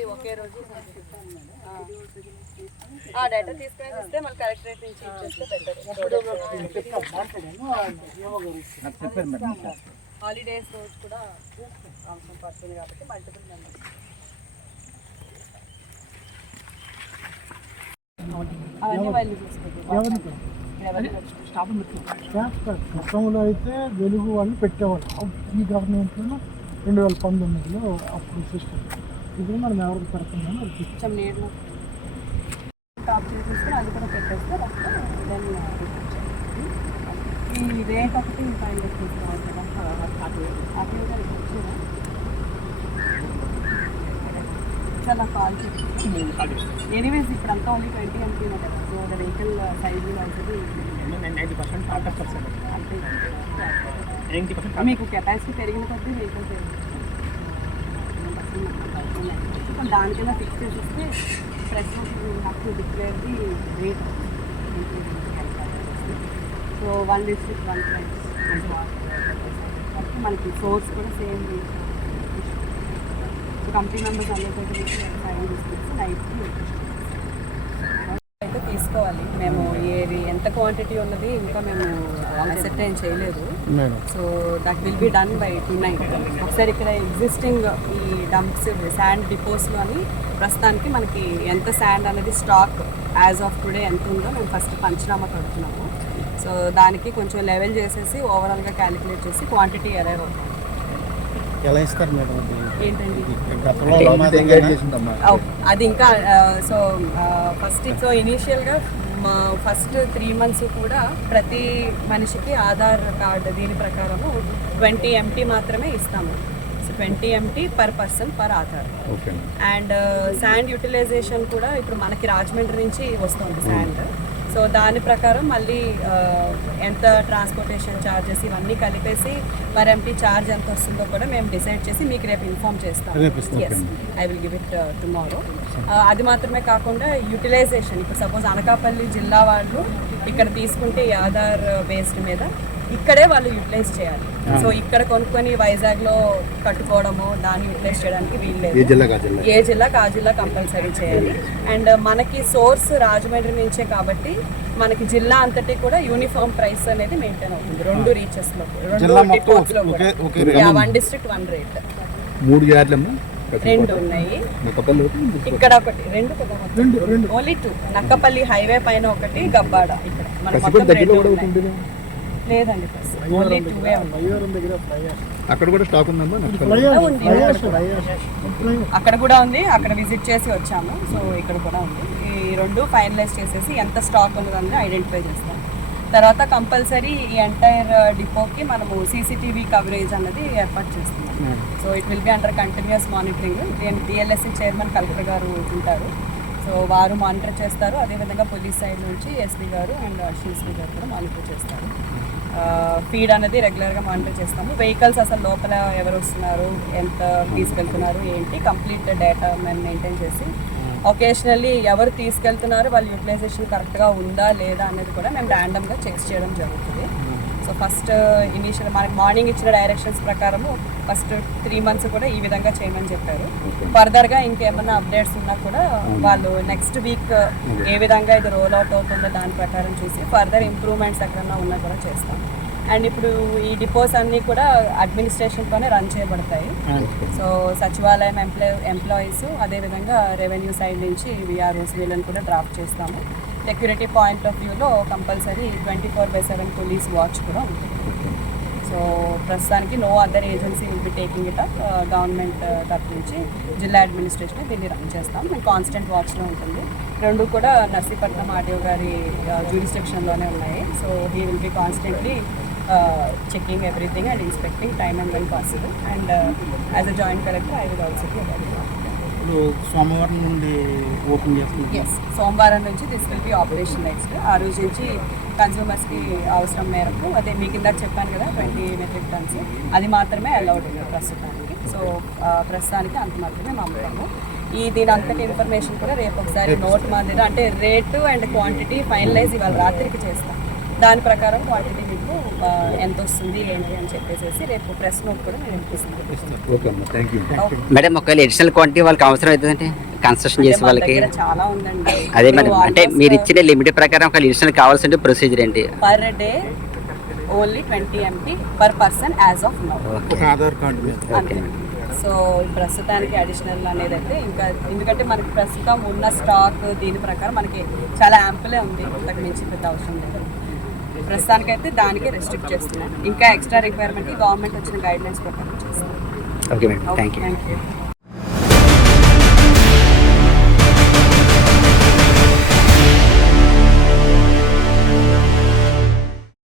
అది ఒకే రోజు ఆ డేటా తీసుకునేది ఇస్తే మళ్ళీ కలెక్టరేట్ నుంచి ఇచ్చేస్తే బెటర్ హాలిడేస్ రోజు కూడా అవసరం పడుతుంది కాబట్టి మల్టిపుల్ మెంబర్స్ గతంలో అయితే వెలుగు వాళ్ళు పెట్టేవాళ్ళు. ఈ గవర్నమెంట్లో రెండు వేల పంతొమ్మిదిలో అప్పుడు సిస్టమ్ ఇప్పుడు మనం ఎవరికి పెడుతున్నామో వాళ్ళకి ఇస్తాం. కొంచెం నీళ్ళు. టాప్ చేసేసుకుని అది కూడా పెట్టేస్తే దెన్ ఈ రేట్ ఒకటి ఫైవ్ తీసుకోవాలి కదా. అటు అటు వచ్చిందా? చాలా కాల్ ఎనీవేస్ ఇప్పుడు అంతా ఓన్లీ ట్వంటీ ఎంపీ కదా. సో ద వెహికల్ సైజ్ అవుతుంది ninety percent auto percent ninety percent మీకు కెపాసిటీ పెరిగిన కొద్దీ వెహికల్ దానికైనా ఫిక్స్ చేసి వస్తే fresh to declared rate so one district one price మనకి సోర్స్ కూడా సేమ్ సో కంపెనీ మెంబర్స్ అందరికీ ఫైవ్ డిస్ట్రిక్ట్స్ నైట్కి అయితే తీసుకోవాలి. మేము ఏది ఎంత క్వాంటిటీ ఉన్నది ఇంకా మేము అసెప్టైన్ చేయలేదు. So that will be done by tonight ఒకసారి ఇక్కడ ఎగ్జిస్టింగ్ ఈ డంప్స్ శాండ్ డిపోస్లో అని ప్రస్తుతానికి మనకి ఎంత శాండ్ అనేది స్టాక్ యాజ్ ఆఫ్ టుడే ఎంత ఉందో మేము ఫస్ట్ పంచనామా కడుతున్నాము. సో దానికి కొంచెం లెవెల్ చేసేసి ఓవరాల్గా క్యాలిక్యులేట్ చేసి క్వాంటిటీ ఎరైవ్ అవుతాం ఎలా ఇస్తారు మేడం అది? గతంలో ఇంకా సో ఫస్ట్ సో ఇనీషియల్గా మా ఫస్ట్ త్రీ మంత్స్ కూడా ప్రతి మనిషికి ఆధార్ కార్డు దీని ప్రకారము ట్వంటీ ఎంటీ మాత్రమే ఇస్తాము. So twenty MT per person per Aadhaar. And sand utilization కూడా ఇప్పుడు మనకి రాజమండ్రి నుంచి వస్తుంది శాండ్ సో దాని ప్రకారం మళ్ళీ ఎంత ట్రాన్స్పోర్టేషన్ ఛార్జెస్ ఇవన్నీ కలిపేసి పర్ ఎంపీ ఛార్జ్ ఎంత వస్తుందో కూడా మేము డిసైడ్ చేసి మీకు రేపు ఇన్ఫామ్ చేస్తాం yes I will give it tomorrow అది మాత్రమే కాకుండా యూటిలైజేషన్ ఇప్పుడు సపోజ్ అనకాపల్లి జిల్లా వాళ్ళు ఇక్కడ తీసుకుంటే ఆధార్ బేస్డ్ మీద ఇక్కడే వాళ్ళు యూటిలైజ్ చేయాలి. సో ఇక్కడ కొనుక్కొని వైజాగ్లో కట్టుకోవడము దాన్ని యూటిలైజ్ చేయడానికి వీల్లేదు ఏ జిల్లాకు ఆ జిల్లా? కంపల్సరీ చేయాలి. అండ్ మనకి సోర్స్ రాజమండ్రి నుంచే కాబట్టి మనకి జిల్లా అంతటి కూడా యూనిఫామ్ ప్రైస్ అనేది మెయింటైన్ అవుతుంది. రెండు రీచెస్లో రెండు డిపోట్స్లో కూడా. వన్ డిస్ట్రిక్ట్ వన్ రేట్ మూడు రెండు ఉన్నాయి. ఇక్కడ ఒకటి రెండు కదా ఓన్లీ టూ నక్కపల్లి హైవే పైన ఒకటి గబ్బాడ ఇక్కడ. మన మొత్తం లేదండి ఓన్లీ టూ అక్కడ కూడా స్టాక్ ఉందమ్మా? ఉంది. అక్కడ కూడా ఉంది. అక్కడ విజిట్ చేసి వచ్చాము. సో ఇక్కడ కూడా ఉంది. ఈ రెండు ఫైనలైజ్ చేసేసి ఎంత స్టాక్ ఉన్నదని ఐడెంటిఫై చేస్తాం. తర్వాత కంపల్సరీ ఈ ఎంటైర్ డిపోకి మనము సీసీటీవీ కవరేజ్ అన్నది ఏర్పాటు చేస్తున్నాం. So it will be under continuous monitoring దీని డిఎల్ఎస్సి చైర్మన్ కలెక్టర్ గారు ఉంటారు. సో వారు మానిటర్ చేస్తారు. అదేవిధంగా పోలీస్ సైడ్ నుంచి ఎస్పీ గారు అండ్ షీఎస్పీ గారు కూడా మానిటర్ చేస్తారు. ఫీడ్ అనేది రెగ్యులర్గా మానిటర్ చేస్తాము. వెహికల్స్ అసలు లోపల ఎవరు వస్తున్నారు ఎంత తీసుకెళ్తున్నారు ఏంటి కంప్లీట్ డేటా మేము మెయింటైన్ చేసి ఒకేషనల్లీ ఎవరు తీసుకెళ్తున్నారు వాళ్ళ యూటిలైజేషన్ కరెక్ట్గా ఉందా లేదా అనేది కూడా మేము ర్యాండమ్గా చెక్ చేయడం జరుగుతుంది. సో ఫస్ట్ ఇనీషియల్ మనకి మార్నింగ్ ఇచ్చిన డైరెక్షన్స్ ప్రకారము ఫస్ట్ త్రీ మంత్స్ కూడా ఈ విధంగా చేయమని చెప్పారు. ఫర్దర్గా ఇంకేమైనా అప్డేట్స్ ఉన్నా కూడా వాళ్ళు నెక్స్ట్ వీక్ ఏ విధంగా ఇది రోల్ అవుట్ అవుతుందో దాని ప్రకారం చూసి ఫర్దర్ ఇంప్రూవ్మెంట్స్ ఎక్కడన్నా ఉన్నా కూడా చేస్తాం. అండ్ ఇప్పుడు ఈ డిపోస్ అన్నీ కూడా అడ్మినిస్ట్రేషన్తోనే రన్ చేయబడతాయి. సో సచివాలయం ఎంప్లాయ్ ఎంప్లాయీస్ అదేవిధంగా రెవెన్యూ సైడ్ నుంచి విఆర్ఓస్ వీళ్ళని కూడా డ్రాఫ్ట్ చేస్తాము. సెక్యూరిటీ పాయింట్ ఆఫ్ వ్యూలో compulsory twenty four by seven police watch కూడా ఉంటుంది. సో ప్రస్తుతానికి no other agency will be taking it up government తరఫు నుంచి జిల్లా అడ్మినిస్ట్రేషన్ దీన్ని రన్ చేస్తాం. మేము కాన్స్టెంట్ వాచ్లో ఉంటుంది. రెండు కూడా నర్సీపట్నం ఆడియో గారి uh, జ్యూరిస్టిక్షన్లోనే ఉన్నాయి. So he will be constantly checking everything and inspecting time and when possible and as a joint collector I will also be ఇప్పుడు సోమవారం నుండి ఓపెన్ ఎస్ సోమవారం నుంచి this will be operation next ఆ రోజు నుంచి కన్సూమర్స్కి అవసరం మేరకు అదే మీకు ఇందాక చెప్పాను కదా ట్వంటీ మెట్రిక్ టన్స్ అది మాత్రమే అలౌడ్ ఉంది ప్రస్తుతానికి. సో ప్రస్తుతానికి అంత మాత్రమే మా అమ్ముతాము ఈ దీని అంతటి ఇన్ఫర్మేషన్ కూడా రేపు ఒకసారి నోట్ మాదిరి అంటే రేటు అండ్ క్వాంటిటీ ఫైనలైజ్ ఇవాళ రాత్రికి చేస్తాం. దాని ప్రకారం క్వాంటిటీ మీకు ఎంత వస్తుంది ఏంటి అని చెప్పేసి రేపు ప్రెస్ నోట్ కూడా నేను ఇప్పిస్తాను. మేడం ఒకవేళ అడిషనల్ క్వాంటిటీ వాళ్ళకి అవసరం అవుతుందంటే కన్స్ట్రక్షన్ చేసే వాళ్ళకి? చాలా ఉందండి. అదే మరి అంటే మీరు ఇచ్చిన లిమిట్ ప్రకారం ఒక ఇన్స్టల్ కావాల్సిన ప్రొసీజర్ ఏంటి? Per day only twenty MT per person as of now Aadhaar card so ప్రస్తుతానికి అడిషనల్ అనేది అయితే ఇంకా ఎందుకంటే మనకి ప్రస్తుతం ఉన్న స్టాక్ దీని ప్రకారం మనకి చాలా యాంపులే ఉంది. ఇంతకు మించి పెద్ద అవసరం లేదు. ప్రస్తుతానికైతే దానికి రెస్ట్రిక్ట్ చేస్తున్నాం. ఇంకా ఎక్స్ట్రా రిక్వైర్మెంట్ గవర్నమెంట్ వచ్చిన గైడ్ లైన్స్ ప్రకారం చేస్తాం ఓకే మేడం థ్యాంక్ యూ